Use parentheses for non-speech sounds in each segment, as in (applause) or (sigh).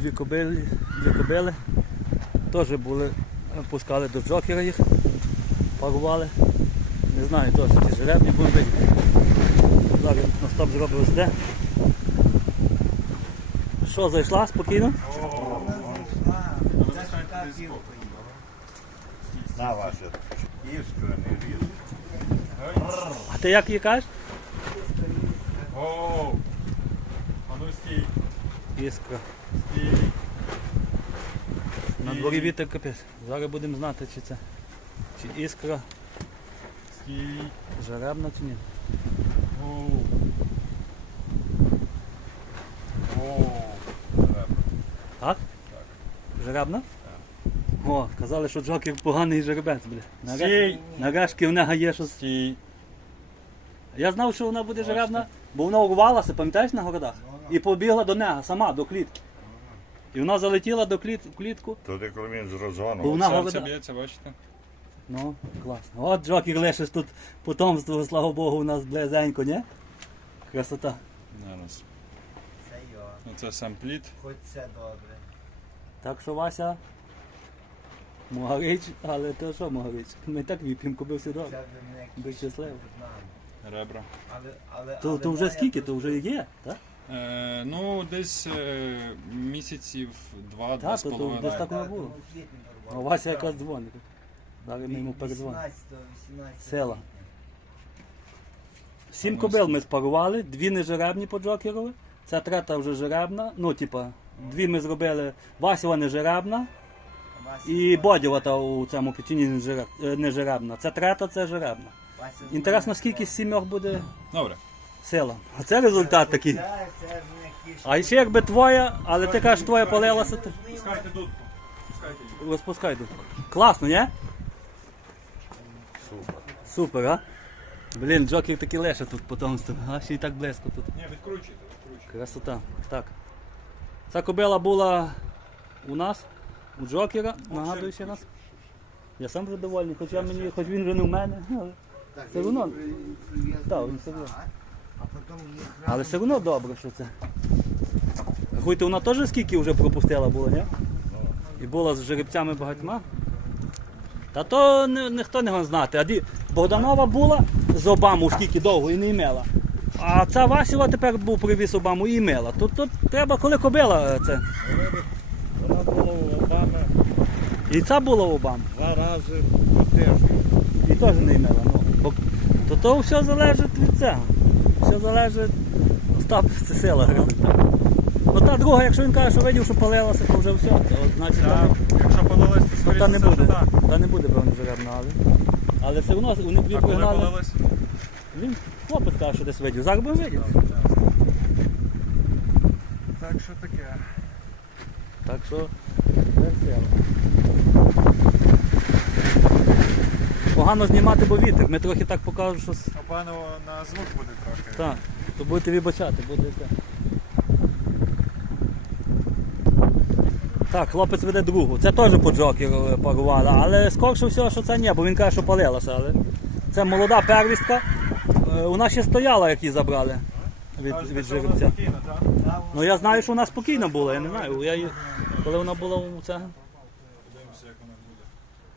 дві кобили, дві кобили. Теж були, пускали до джокера їх, парували. Не знаю теж, чи жеребні видіти. Зараз Остап зробив СД. Що, зайшла спокійно? На ваші іскра різ. А ти як її кажеш? Оу! Іскра. стій. На дворі вітер капець. Зараз будемо знати, чи це. Чи іскра Стій. жеребна чи ні. Оу. Оу. Так? Жеребна? О, казали, що джокер поганий жеребець. Стій. Нарешті в нього є щось. Стій. Я знав, що вона буде жеребна, бо вона урвалася, пам'ятаєш на городах? І побігла до нього сама, до клітки. І вона залетіла до кліт, в клітку. Туди, коли він з Бо розгону. вона Серце говорила. б'ється, бачите? Ну, класно. От джокер лише тут потомство, слава Богу, у нас близенько, ні? Красота. Зараз. Це йо, Ну це сам плід. хоч це добре. Так що Вася. Могарич, але то що Могарич? Ми так віп'ємо, куби все Це добре. вже мене Будь щасливий. Ребра. Але, але, То, але то вже моя скільки? То вже є, так? Е, ну, десь е, місяців два-два Так, з то- то половиною. десь так Так, воно було. тому А порвав. Вася якраз дзвонить. Зараз ми йому передзвонимо. 18, 18 Села. Сім кобил ми спарували, дві не жеребні по джокерові. Ця трета вже жеребна. Ну, типа, дві ми зробили. Васіва не жеребна Вася- і Бодєва та у цьому печені не жереб- е. Це трета, це жеребна. Інтересно, скільки з сімьох буде Добре. сила. А це результат такий. А ще якби твоя, але ти кажеш, твоя полилася, то Пускайте дудку. Пускайте її. розпускай тут. Класно, ні? Супер. Супер, а? Блін, джокер таки леше тут потомство, а ще й так близько тут. Ні, відкручуйте, відкручуйте. Красота. Так. Ця кобила була у нас, у Джокера, нагадую ще раз. Я сам вже довольний, хоча мені, хоч він вже не в мене. але- Так, Все я одно- її при- прив'язую Так, він все назад, одно. А потім їх Але все одно добре, що це. Рахуйте, вона теж скільки вже пропустила була, ні? І була з жеребцями багатьма. Та то ні- ніхто не може знати. А ді- Богданова була з Обаму скільки довго і не імела. А ця Васіва тепер був привіз Обаму і імела. Тут, тут треба, коли кобила е, це. Вона була у Обами І ця була у Обаму. два рази по. І теж не імела. Ну, то то все залежить від цього. Все залежить. Остап, це сила результат. Ну та друга, якщо він каже, що видів, що палилася, то вже все. То, от, значить, та, якщо подалось, то та, не все, буде. так. Та не буде, жеребна, але. Але все одно вони дві А коли пригнали. Він хлопець каже, що десь видів. Зараз будемо видіти. Так що таке. Так що це сила. Погано знімати, бо вітер. Ми трохи так покажемо, що. Пану на звук буде трошки. Так, то будете вибачати, буде це. Так, хлопець веде другу. Це теж по джокеру е, парувала, але скорше всього, що це ні, бо він каже, що палилася. Але це молода первістка. Е, Вона ще стояла, як її забрали від, від жеребця. Ну я знаю, що вона спокійна була, я не знаю. Я її, коли вона була у це. Подивимося, як вона буде.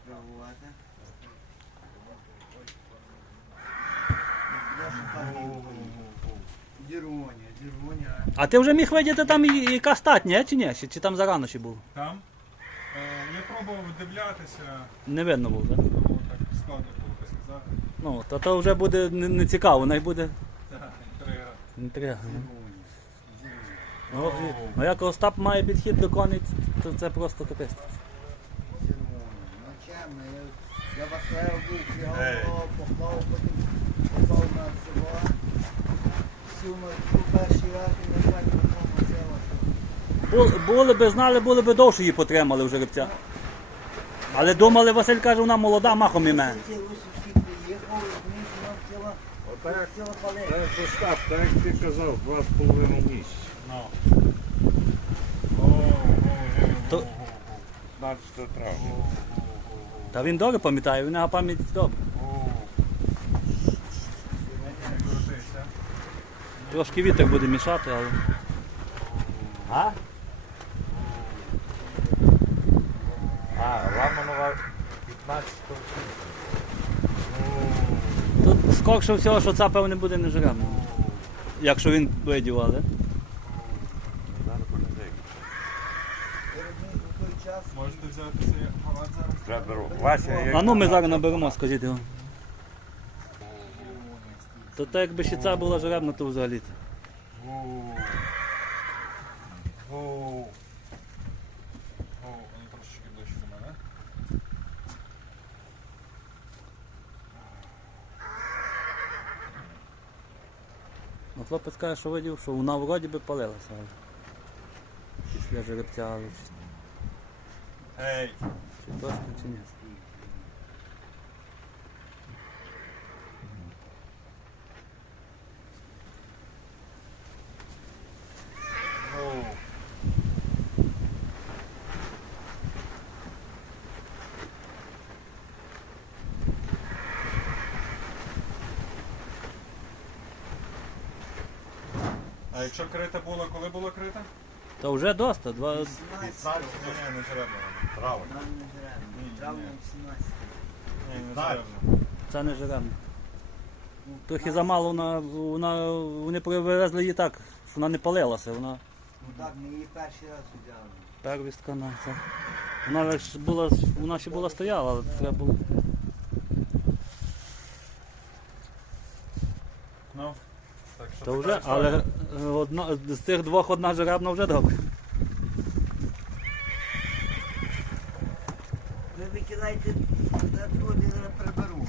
пробувати. Я шукаю Дірвоня, дірвоня. А ти вже міг видіти там і- яка стать, ні? Чи ні? Чи, чи там зарано ще було? Там? Е, я пробував вдивлятися, Не видно було, так? ну так складно було би сказати. Ну, то, то вже буде не, не цікаво, най буде Так, інтрига. інтрига. Ну, і- ну як Остап має підхід до коней, то це просто капець. Дірвоня. Ночами я, я Василев був, Ей. фігав, поклав, потім попав на село. Сів на цю перший раз і на жаль, попав на. Бу- Були би знали, були би довше її потримали в жеребця. Але думали, Василь каже, вона молода, махом іме. Ці усі приїхав, і вона хотіла, Отак, хотіла палити. так Остап, так як ти казав, два з половиною місяці. Ну. То- о, о, 15 травня. Та він добре пам'ятає, у нього пам'ять добра. Трошки вітер буде мішати, але... А? А, Ламанова 15 ну, Тут скорше всього, що це певне буде не живе. Якщо він видівали. Можете взяти цей халат зараз? Вже беру. Вася, я... А ну ми зараз наберемо, скажіть його. То так якби ще ця була жеребна, то взагалі. Воу. Вони трошечки ближче до мене. Ну хлопець каже, що видів, що вона вроді би палилася. але Після жеребця, але чи, Ей! чи точно, чи ні. Воу. А якщо крита була, коли була крита? Та вже доста. Два... 18 Ні, не жеребна вона. Правильно. Не жеребно. Ні, Травня 18. Ні, не жеребна. Це не жеребна. Трохи замало вона, вона, вони привезли її так, що вона не палилася. Вона Ну так, ми її перший раз взяли. первістка на це. Вона ж була, вона ще була стояла, але треба було. Ну, така вже, але е, одна, з цих двох одна жеребна вже добре. Ви викидайте туди, я приберу.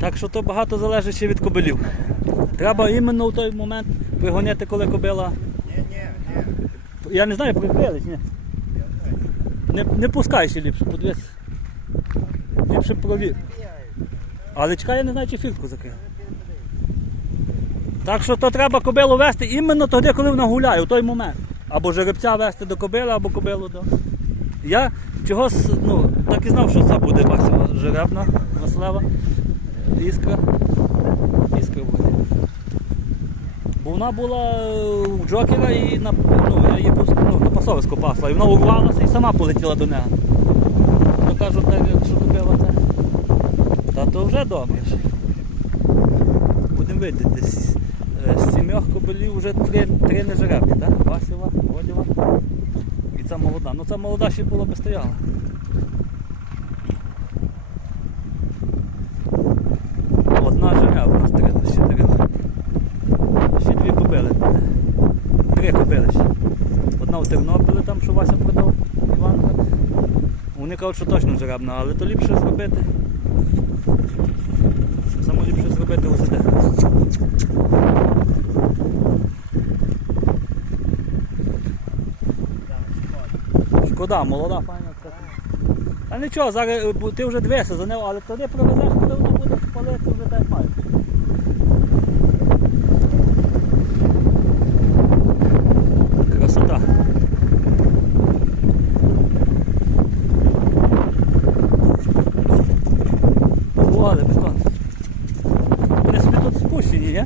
Так що то багато залежить ще від кобилів. Треба іменно в той момент пригоняти, коли кобила. Ні, ні, ні. Я не знаю, прикрились, ні. Не, не пускай ще ліпше, подивись. Ліпше провір. Але чекай, я не знаю, чи фіртку закрив. Так що то треба кобилу вести іменно тоді, коли вона гуляє, у той момент. Або жеребця вести до кобили, або кобилу до. Я чогось, ну, так і знав, що це буде Вася жеребна, Василева, іскра. Іскра буде. Бо вона була е, у Джокера і на, ну, я її пуск- ну, на пасовисько пасла, і вона урвалася і сама полетіла до нього. То кажу, так, якщо купила це. Та то вже добре. Будемо видіти. З, е, сімьох кобилів вже три, три нежеребні, так? Васіва, Водіва і ця молода. Ну ця молода ще була би стояла. Одна жеребна стріла, ще три. Ще дві кобили. Три кобили ще. Одна в Тернополі, там, що Вася продав, Іванка. Вони кажуть, що точно жеребна, але то ліпше зробити. Саме щось зробити ОЗД. Шкода, молода, файна. А нічого, зараз е, ти вже дивишся за нього, але туди привезеш, коли воно буде палити, вже дай має. Красота. О, але бетон. Вони собі ні?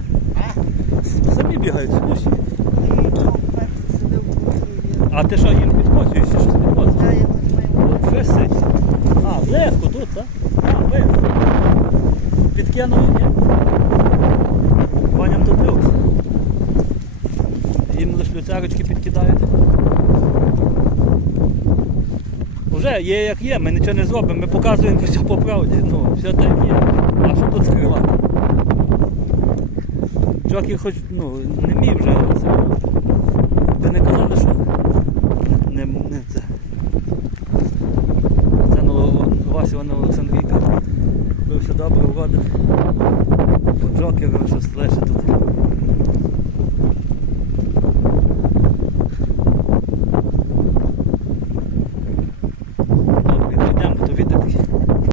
С- Самі бігають, спущені. І то перший сидив у кухні. А ти що, їм підкосуєш чи щось підкосуєш? Я його з ним Висить. А, близько тут, так? А, близько. Підкинули, ні? Паням тут люкс. Їм лише люцярочки підкидають. Уже є як є, ми нічого не зробимо, ми показуємо (laughs) все по правді. Ну, все так є. А що тут скривати? Джокер хоч ну, не мій вже це. Ви не казали, що не, не це. Це ну, Вася Івана Олександрійка. Ви все добре вродив. По Джокеру щось лише тут.